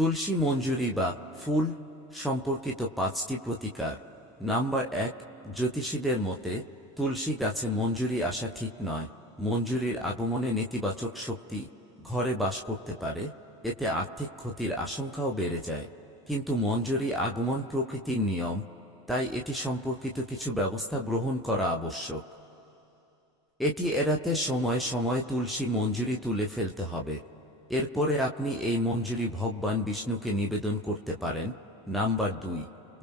তুলসী মঞ্জুরি বা ফুল সম্পর্কিত 5টি প্রতিকার। নাম্বার 1, জ্যোতিষীদের মতে তুলসী গাছে মঞ্জুরি আসা ঠিক নয়। মঞ্জুরির আগমনে নেতিবাচক শক্তি ঘরে বাস করতে পারে, এতে আর্থিক ক্ষতির আশঙ্কাও বেড়ে যায়। কিন্তু মঞ্জুরি আগমন প্রকৃতির নিয়ম, তাই এটি সম্পর্কিত কিছু ব্যবস্থা গ্রহণ করা আবশ্যক। এটি এড়াতে সময় সময় তুলসী মঞ্জুরি তুলে ফেলতে হবে। এরপরে আপনি এই মঞ্জুরি ভগবান বিষ্ণুকে নিবেদন করতে পারেন। নাম্বার 2,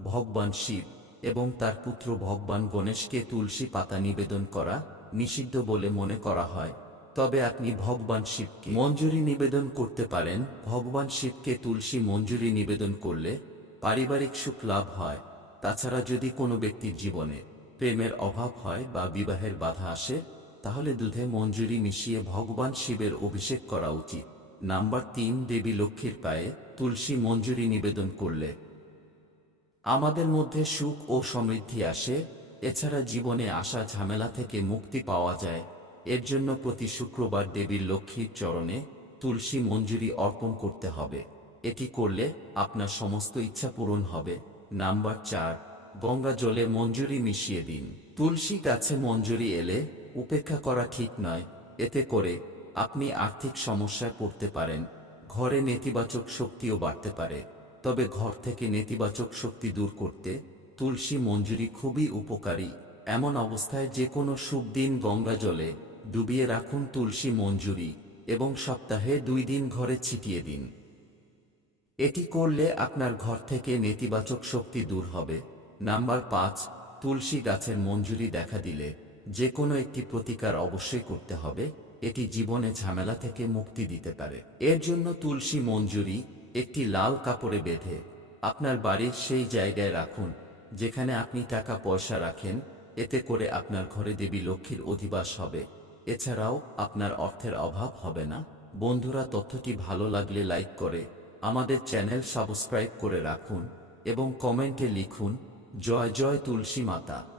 ভগবান শিব এবং তার পুত্র ভগবান গণেশকে তুলসী পাতা নিবেদন করা নিষিদ্ধ বলে মনে করা হয়। তবে আপনি ভগবান শিবকে মঞ্জুরি নিবেদন করতে পারেন। ভগবান শিবকে তুলসী মঞ্জুরি নিবেদন করলে পারিবারিক সুখ লাভ হয়। তাছাড়া যদি কোনো ব্যক্তির জীবনে প্রেমের অভাব হয় বা বিবাহের বাধা আসে, তাহলে দুধে মঞ্জুরি মিশিয়ে ভগবান শিবের অভিষেক করা উচিত। নাম্বার 3, দেবী লক্ষ্মীর পায়ে তুলসী মঞ্জুরি নিবেদন করলে আমাদের মধ্যে সুখ ও সমৃদ্ধি আসে। এছাড়া জীবনে আসা ঝামেলা থেকে মুক্তি পাওয়া যায়। এর জন্য প্রতি শুক্রবার দেবী লক্ষ্মীর চরণে তুলসী মঞ্জুরি অর্পণ করতে হবে। এটি করলে আপনার সমস্ত ইচ্ছা পূরণ হবে। নাম্বার 4, গঙ্গা জলে মঞ্জুরি মিশিয়ে দিন। তুলসী গাছে মঞ্জুরি এলে উপেক্ষা করা ঠিক নয়। এতে করে আপনি আর্থিক সমস্যায় পড়তে পারেন, ঘরে নেতিবাচক শক্তিও বাড়তে পারে। তবে ঘর থেকে নেতিবাচক শক্তি দূর করতে তুলসী মঞ্জুরি খুবই উপকারী। এমন অবস্থায় যে কোনো শুভ দিন গঙ্গা জলে ডুবিয়ে রাখুন তুলসী মঞ্জুরি এবং সপ্তাহে 2 দিন ঘরে ছিটিয়ে দিন। এটি করলে আপনার ঘর থেকে নেতিবাচক শক্তি দূর হবে। নাম্বার 5, তুলসী গাছের মঞ্জুরি দেখা দিলে যে কোনো একটি প্রতিকার অবশ্যই করতে হবে। এটি জীবনে ঝামেলা থেকে মুক্তি দিতে পারে। এর জন্য তুলসী মঞ্জুরি একটি লাল কাপড়ে বেঁধে আপনার বাড়ির সেই জায়গায় রাখুন যেখানে আপনি টাকা পয়সা রাখেন। এতে করে আপনার ঘরে দেবী লক্ষ্মীর অধিবাস হবে। এছাড়াও আপনার অর্থের অভাব হবে না। বন্ধুরা, তথ্যটি ভালো লাগলে লাইক করে আমাদের চ্যানেল সাবস্ক্রাইব করে রাখুন এবং কমেন্টে লিখুন জয় জয় তুলসী মাতা।